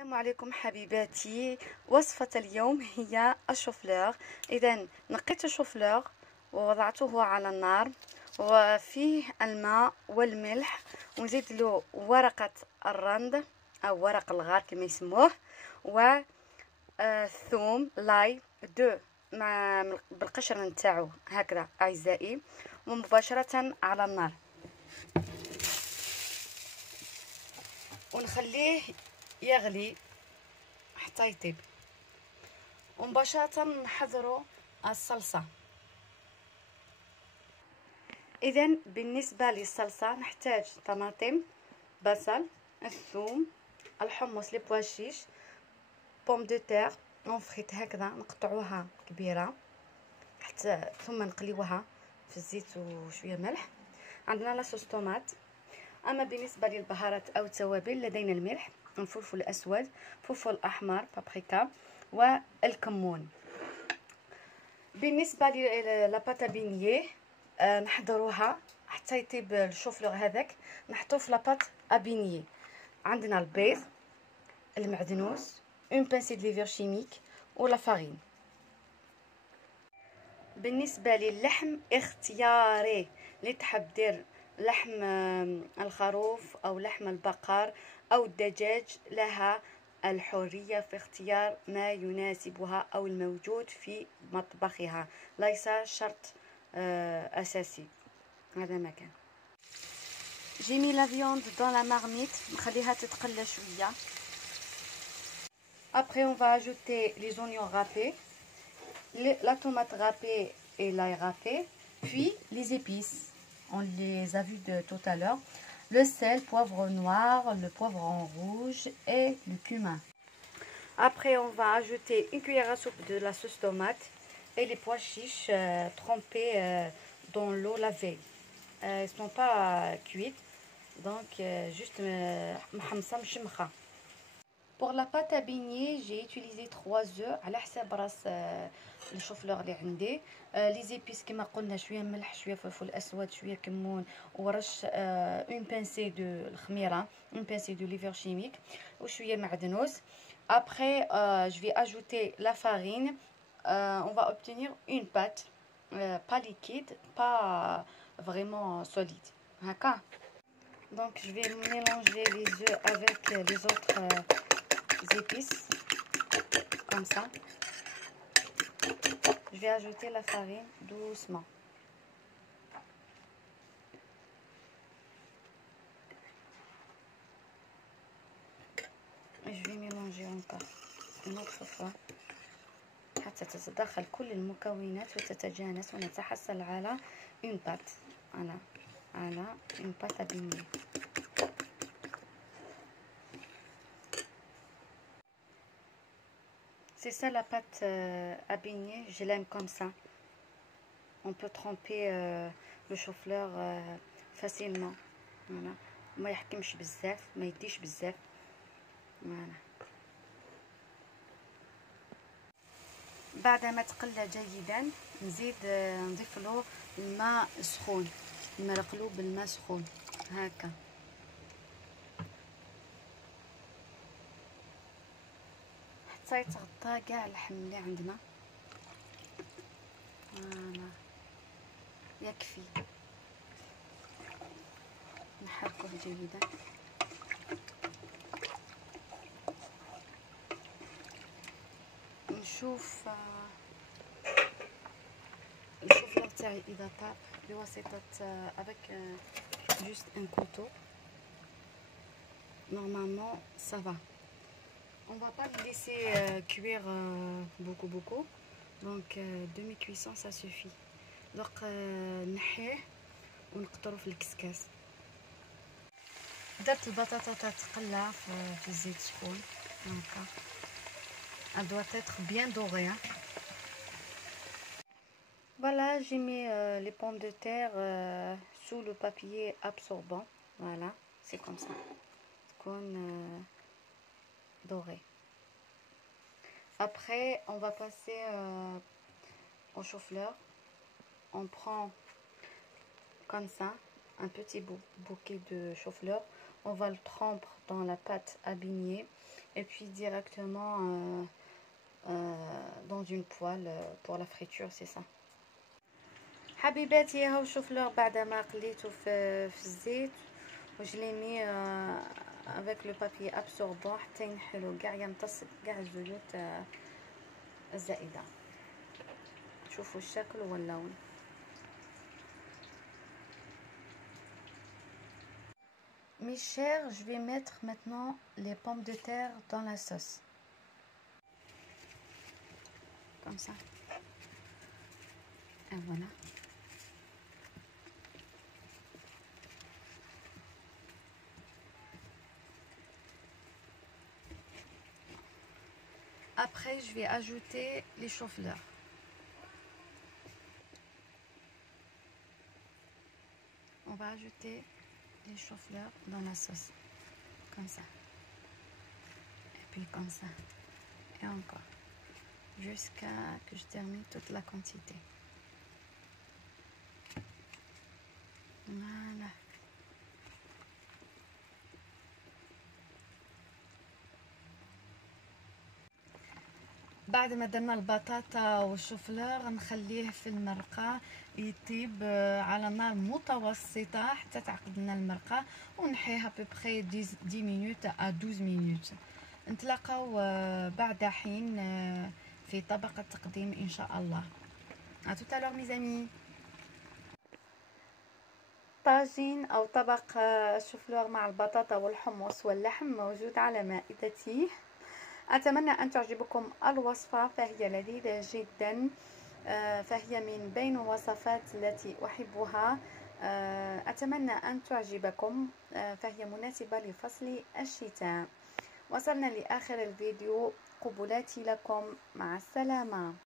السلام عليكم حبيباتي. وصفة اليوم هي الشوفلور. إذا نقيت الشوفلور ووضعته على النار وفيه الماء والملح ونزيد له ورقة الرند أو ورق الغار كما يسموه والثوم لاي دو مع بالقشر نتاعو هكذا أعزائي، ومباشرة على النار ونخليه يغلي حتى يطيب، ومباشرة نحضروا الصلصة. إذا بالنسبة للصلصة نحتاج طماطم، بصل، الثوم، الحمص، لي بواشيش، بوم دو تير اونفريت هكذا نقطعوها كبيرة حتى ثم نقليوها في الزيت وشوية ملح. عندنا لاصوص طوماط. أما بالنسبة للبهارات أو التوابل لدينا الملح، الفلفل الأسود، فلفل أحمر، بابريكا، والكمون. بالنسبة للاباتا بينيي نحضروها حتى يطيب الشوفلور هذاك، نحطوه في لاباط ابينيي. عندنا البيض، المعدنوس، اون بانسي د ليفير شيميك ولا فارين. بالنسبة للحم اختياري، اللي تحب دير لحم الخروف أو لحم البقر أو الدجاج، لها الحرية في اختيار ما يناسبها أو الموجود في مطبخها، ليس شرط أساسي. هذا ما كان. جي مي لا فيوند دون لا مارميت، نخليها تتقلى شوية. Après on va ajouter les oignons râpés, la tomate râpée et l'ail râpé, puis les épices. On les a vus de tout à l'heure. Le sel, poivre noir, le poivron rouge et le cumin. Après, on va ajouter une cuillère à soupe de la sauce tomate et les pois chiches trempés dans l'eau lavée. Ils ne sont pas cuits, donc juste محمصة مشمخة. Pour la pâte à beignet, j'ai utilisé 3 œufs على حساب راس الشوفلور اللي عندي. لي زيبيس كما قلنا شويه ملح، شويه فلفل اسود، شويه كمون، ورش اون بانسي دو الخميره، اون بانسي دو ليفر شيميك، وشويه معدنوس. Après je vais ajouter la farine. On va obtenir une pâte pas liquide, pas vraiment solide. D'accord. Donc je vais mélanger les œufs avec les autres épices comme ça. Je vais ajouter la farine doucement. Et je vais mélanger encore une autre fois حتى تتداخل كل المكونات وتتجانس ونتحصل على une pâte. على une pâte à beignet. C'est ça la pâte à beignet, je l'aime comme ça. On peut tremper le chou-fleur facilement. Voilà. ما يحكمش بزاف، ما يديش بزاف. Voilà. بعد ما تقلى جيدا نضيف له الماء سخون، الماء مقلوب بالماء سخون هكا. حتى يتغطى كاع اللحم اللي عندنا. فوالا يكفي. نحركوه جيدا. نشوف الشوفلور تاعي اذا طاب بواسطه avec juste un couteau. Normalement ça va. On va pas le laisser cuire beaucoup, donc demi cuisson ça suffit. Donc نحيه ونقطرو في الكسكاس. درت البطاطا تتقلى في الزيت سخون هكا. Elle doit être bien dorée. Voilà, j'ai mis les pommes de terre sous le papier absorbant. Voilà, c'est comme ça. Qu'on doré. Après, on va passer au chou-fleur. On prend comme ça un petit bouquet de chou-fleur. On va le tremper dans la pâte à beignet et puis directement dans une poêle pour la friture, c'est ça. حبيباتي هاو شوفلوغ بعد ما قليته في الزيت وجلي مي افيك لو بابي ابسوربون حتى ينحلو كاع يمتص كاع الزيوت الزائده. شوفوا الشكل واللون. Mes chers, je vais mettre maintenant les pommes de terre dans la sauce. Comme ça. Et voilà. Après, je vais ajouter les choux-fleurs. On va ajouter les choux-fleurs dans la sauce. Comme ça. Et puis comme ça. Et encore. Jusqu'à que je termine toute la quantité. Voilà. بعد ما درنا البطاطا والشوفلور نخليه في المرقه يطيب على نار متوسطه حتى تعقد لنا المرقه ونحيها ببخي 10 مينوت ا 12 مينوت. نتلاقاو بعد حين في طبق التقديم ان شاء الله. à tout à l'heure mes amis. طاجين او طبق الشوفلور مع البطاطا والحمص واللحم موجود على مائدتي. أتمنى أن تعجبكم الوصفة، فهي لذيذة جدا، فهي من بين الوصفات التي أحبها. أتمنى أن تعجبكم، فهي مناسبة لفصل الشتاء. وصلنا لآخر الفيديو، قبلاتي لكم، مع السلامة.